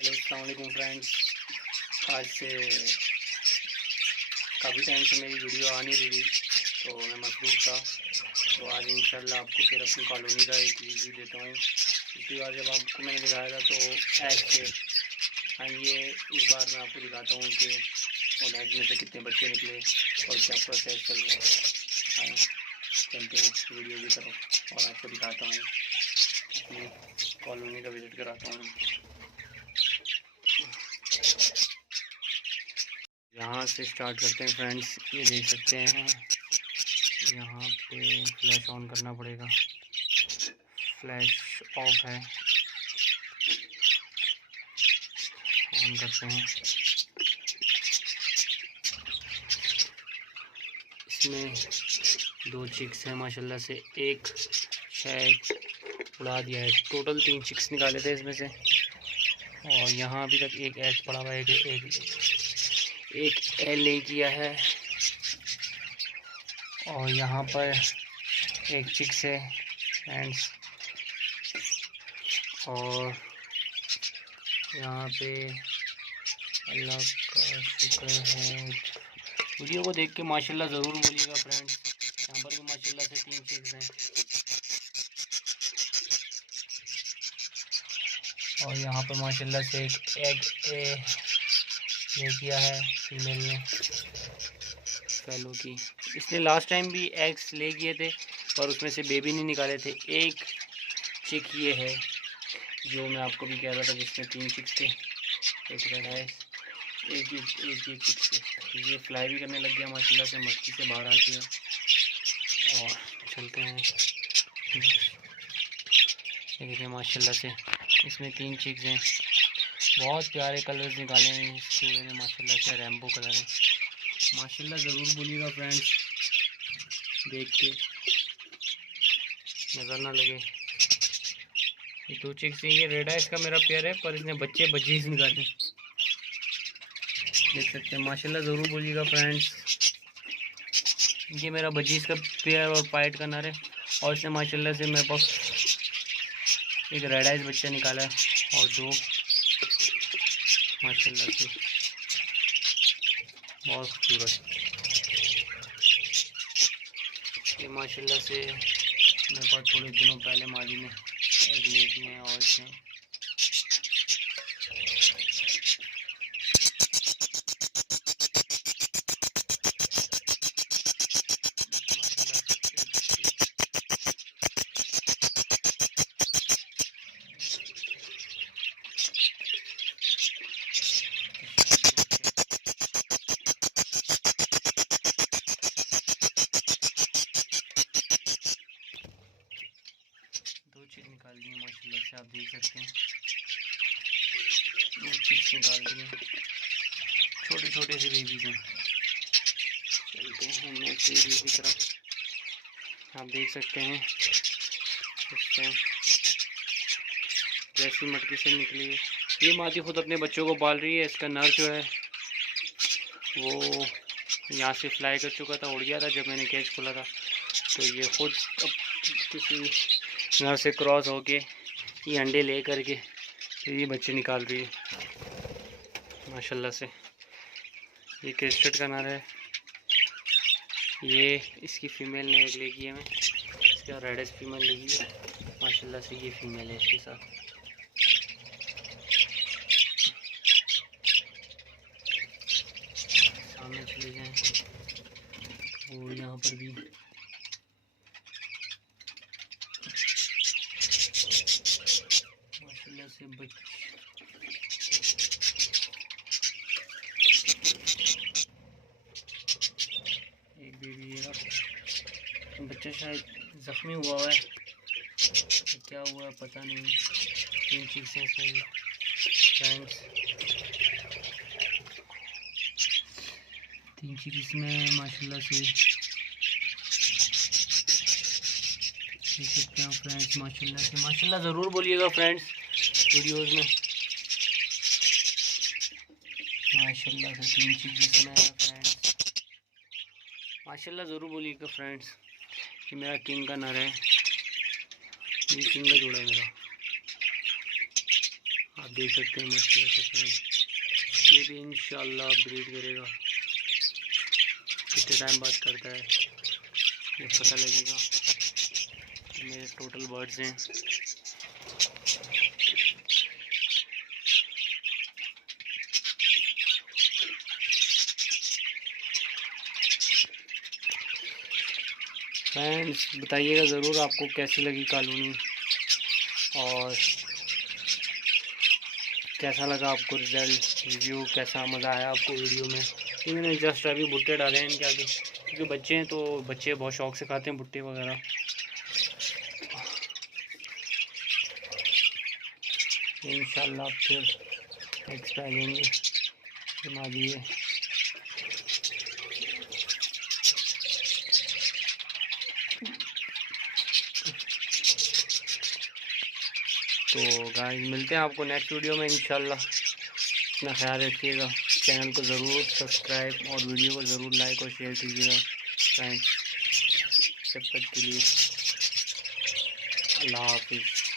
Hello अस्सलाम वालेकुम friends. आज से काफ़ी टाइम से मेरी वीडियो आ नहीं रही तो मैं मसरूफ़ था। तो आज इंशाल्लाह आपको फिर अपनी कॉलोनी का एक रिव्यू देता हूँ। पिछली बार जब आपको मैंने दिखाया था तो एग थे, आइए इस बार मैं आपको दिखाता हूँ कि उन एग में से कितने बच्चे निकले और क्या प्रोसेस चल रहा है। आए चलते हैं वीडियो की तरफ और आपको दिखाता हूँ, अपनी कॉलोनी का विज़िट कराता हूँ। यहाँ से स्टार्ट करते हैं फ्रेंड्स। ये देख सकते हैं, यहाँ पे फ्लैश ऑन करना पड़ेगा, फ्लैश ऑफ है, ऑन करते हैं। इसमें 2 चिक्स हैं माशाल्लाह से, एक शायद उड़ा दिया है। टोटल 3 चिक्स निकाले थे इसमें से, और यहाँ अभी तक एक एग पड़ा हुआ है, एक एग ले किया है, और यहाँ पर एक चिक्स है फ्रेंड्स। और यहाँ पे अल्लाह का शुक्र है। वीडियो को देख के माशाल्लाह ज़रूर बोलिएगा फ्रेंड्स। यहाँ पर भी माशाल्लाह से 3 चिक्स हैं, और यहाँ पर माशाल्लाह से एक एग ले किया है फीमेल ने फैलो की। इसने लास्ट टाइम भी एग्स ले किए थे पर उसमें से बेबी नहीं निकाले थे। एक चिक ये है जो मैं आपको भी कह रहा था, जिसमें 3 चिक्स थे, एक रेड है, एक ये चिक थे। ये फ्लाई भी करने लग गया माशाल्लाह से, मस्ती से बाहर आ गया। और चलते हैं, ये देखिए माशाल्लाह से इसमें 3 चिक्स हैं। बहुत प्यारे कलर्स निकाले हैं इस चूड़े ने माशाल्लाह से, रेम्बो कलर है माशाल्लाह। ज़रूर बोलिएगा फ्रेंड्स, देख के नज़र ना लगे। ये 2 चिक्स हैं, ये रेड है इसका मेरा पेयर है, पर इसने बच्चे बजीज निकाले, देख सकते हैं माशाल्लाह। ज़रूर बोलिएगा फ्रेंड्स, ये मेरा बजीज का पेयर और पाइट का नर है, और इसने माशाल्लाह से मेरे पास एक रेड आइज बच्चा निकाला है और 2 माशाल्लाह से बहुत खूबसूरत। ये माशाल्लाह से मेरे पास थोड़े दिनों पहले मादी ने एग ले किए हैं, और इसमें दो चिक निकाल दिए माशाल्लाह से, आप देख सकते हैं 2 चिक्स निकाल दिए, छोटे छोटे से बेबी हैं। चलते हैं नेक्स्ट वीडियो की तरफ। आप देख सकते हैं इस टाइम जैसी मटकी से निकली है, ये मादी खुद अपने बच्चों को पाल रही है। इसका नर जो है वो यहाँ से फ्लाई कर चुका था, उड़ गया था जब मैंने कैच खोला था। तो ये खुद अब किसी नर से क्रॉस होके ये अंडे ले करके फिर ये बच्चे निकाल रही है माशाल्लाह से। ये क्रिस्टेड का नर है, ये इसकी फ़ीमेल ने एक ले किया है, इसका रेडेस्ट फीमेल लगी है माशाल्लाह से। ये फीमेल है इसके साथ, सामने चले जाएं। और यहाँ पर भी माशाल्लाह से एक बेबी है, बच्चा शायद ज़ख्मी हुआ है, तो क्या हुआ है पता नहीं। 3 चिक्स हैं इसमें फ्रेंड्स, 3 चिक्स में माशाल्लाह से देख सकते हैं फ्रेंड्स। माशाल्लाह से माशाल्लाह ज़रूर बोलिएगा फ्रेंड्स वीडियोज़ में। माशाल्लाह से 3 चिक्स में फ्रेंड्स, माशाल्लाह ज़रूर बोलिएगा फ्रेंड्स। ये मेरा किंग का नर है, ये किंग का जोड़ा है मेरा। आप देख सकते हैं माशाल्लाह से फ्रेंड। ये भी इंशाल्लाह ब्रीड करेगा। कितने टाइम बाद करता है ये पता लगेगा। मेरे टोटल बर्ड्स हैं। फ्रेंड्स बताइएगा ज़रूर आपको कैसी लगी कॉलोनी और कैसा लगा आपको रिज़ल्ट रिव्यू, कैसा मज़ा आया आपको वीडियो में। कि मैंने जस्ट अभी भुट्टे डाले हैं इनके आगे, क्योंकि बच्चे हैं तो बच्चे बहुत शौक से खाते हैं भुट्टे वगैरह। इंशाल्लाह फिर एग्स पे आ जाएंगे। जमा दिए तो गाइस मिलते हैं आपको नेक्स्ट वीडियो में इंशाल्लाह। अपना ख्याल रखिएगा। चैनल को ज़रूर सब्सक्राइब और वीडियो को ज़रूर लाइक और शेयर कीजिएगा फ्रेंड्स। तब तक के लिए अल्लाह हाफिज़।